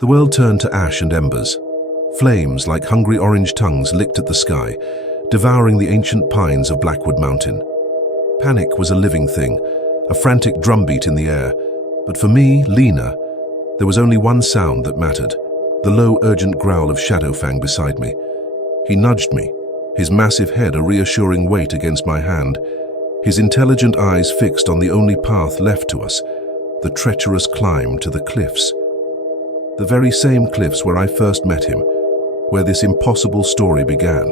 The world turned to ash and embers. Flames, like hungry orange tongues, licked at the sky, devouring the ancient pines of Blackwood Mountain. Panic was a living thing, a frantic drumbeat in the air. But for me, Lena, there was only one sound that mattered, the low, urgent growl of Shadowfang beside me. He nudged me, his massive head a reassuring weight against my hand, his intelligent eyes fixed on the only path left to us, the treacherous climb to the cliffs. The very same cliffs where I first met him, where this impossible story began.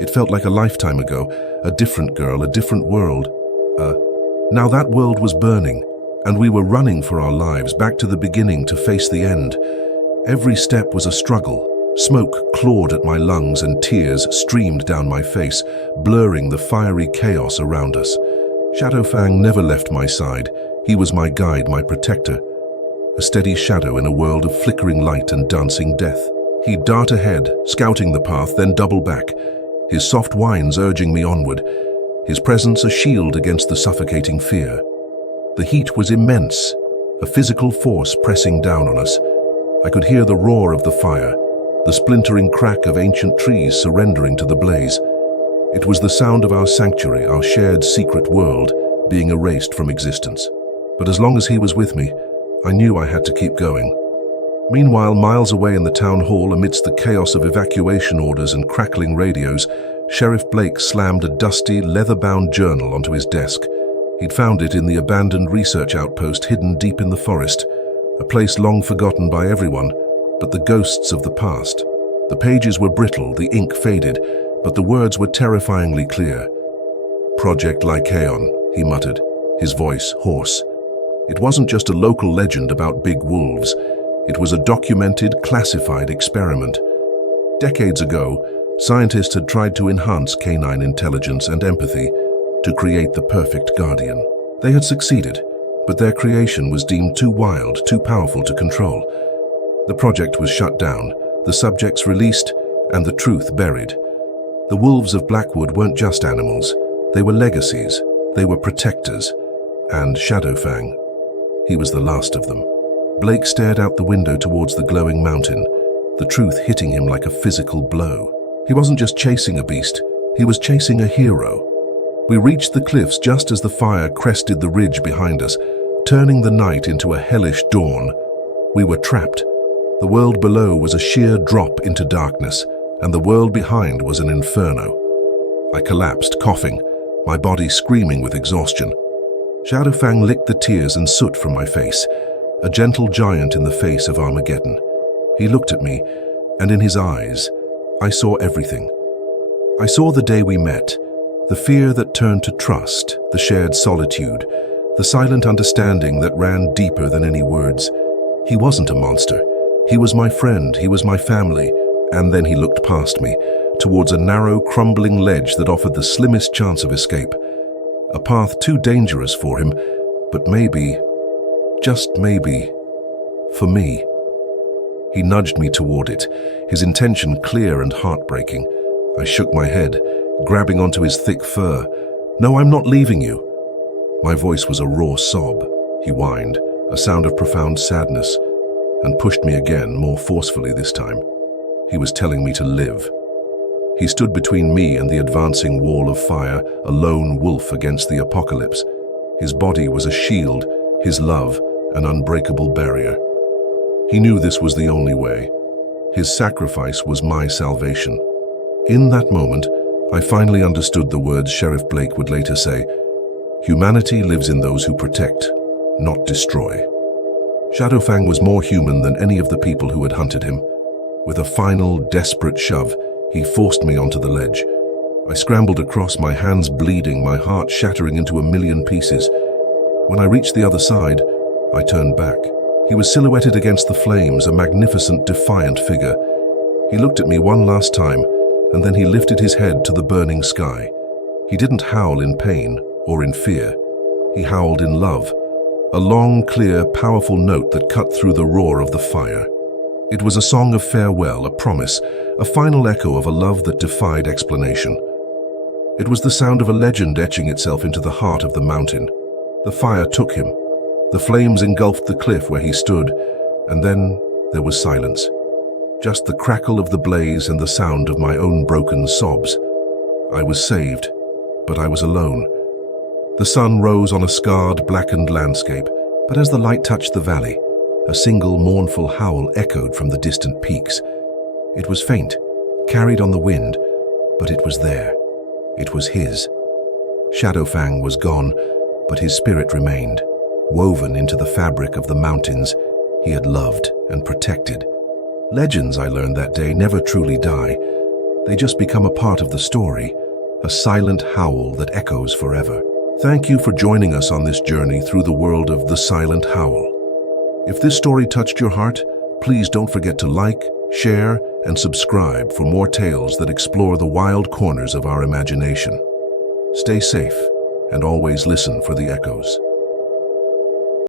It felt like a lifetime ago, a different girl, a different world. Now that world was burning, and we were running for our lives back to the beginning to face the end. Every step was a struggle. Smoke clawed at my lungs and tears streamed down my face, blurring the fiery chaos around us. Shadowfang never left my side. He was my guide, my protector. A steady shadow in a world of flickering light and dancing death. He'd dart ahead, scouting the path, then double back, his soft whines urging me onward, his presence a shield against the suffocating fear. The heat was immense, a physical force pressing down on us. I could hear the roar of the fire, the splintering crack of ancient trees surrendering to the blaze. It was the sound of our sanctuary, our shared secret world, being erased from existence. But as long as he was with me, I knew I had to keep going. Meanwhile, miles away in the town hall, amidst the chaos of evacuation orders and crackling radios, Sheriff Blake slammed a dusty, leather-bound journal onto his desk. He'd found it in the abandoned research outpost hidden deep in the forest, a place long forgotten by everyone, but the ghosts of the past. The pages were brittle, the ink faded, but the words were terrifyingly clear. "Project Lycaon," he muttered, his voice hoarse. It wasn't just a local legend about big wolves. It was a documented, classified experiment. Decades ago, scientists had tried to enhance canine intelligence and empathy to create the perfect guardian. They had succeeded, but their creation was deemed too wild, too powerful to control. The project was shut down, the subjects released, and the truth buried. The wolves of Blackwood weren't just animals. They were legacies, they were protectors. And Shadowfang, he was the last of them. Blake stared out the window towards the glowing mountain, the truth hitting him like a physical blow. He wasn't just chasing a beast, he was chasing a hero. We reached the cliffs just as the fire crested the ridge behind us, turning the night into a hellish dawn. We were trapped. The world below was a sheer drop into darkness, and the world behind was an inferno. I collapsed, coughing, my body screaming with exhaustion. Shadowfang licked the tears and soot from my face, a gentle giant in the face of Armageddon. He looked at me, and in his eyes, I saw everything. I saw the day we met, the fear that turned to trust, the shared solitude, the silent understanding that ran deeper than any words. He wasn't a monster. He was my friend, he was my family, and then he looked past me, towards a narrow, crumbling ledge that offered the slimmest chance of escape. A path too dangerous for him, but maybe, just maybe, for me. He nudged me toward it, his intention clear and heartbreaking. I shook my head, grabbing onto his thick fur. "No, I'm not leaving you." My voice was a raw sob. He whined, a sound of profound sadness, and pushed me again, more forcefully this time. He was telling me to live. He stood between me and the advancing wall of fire, a lone wolf against the apocalypse. His body was a shield, his love an unbreakable barrier. He knew this was the only way. His sacrifice was my salvation. In that moment, I finally understood the words Sheriff Blake would later say, "Humanity lives in those who protect, not destroy." Shadowfang was more human than any of the people who had hunted him. With a final, desperate shove, he forced me onto the ledge. I scrambled across, my hands bleeding, my heart shattering into a million pieces. When I reached the other side, I turned back. He was silhouetted against the flames, a magnificent, defiant figure. He looked at me one last time, and then he lifted his head to the burning sky. He didn't howl in pain or in fear. He howled in love, a long, clear, powerful note that cut through the roar of the fire. It was a song of farewell, a promise, a final echo of a love that defied explanation. It was the sound of a legend etching itself into the heart of the mountain. The fire took him. The flames engulfed the cliff where he stood, and then there was silence. Just the crackle of the blaze and the sound of my own broken sobs. I was saved, but I was alone. The sun rose on a scarred, blackened landscape, but as the light touched the valley, a single mournful howl echoed from the distant peaks. It was faint, carried on the wind, but it was there. It was his. Shadowfang was gone, but his spirit remained, woven into the fabric of the mountains he had loved and protected. Legends, I learned that day, never truly die. They just become a part of the story, a silent howl that echoes forever. Thank you for joining us on this journey through the world of the Silent Howl. If this story touched your heart, please don't forget to like, share, and subscribe for more tales that explore the wild corners of our imagination. Stay safe and always listen for the echoes.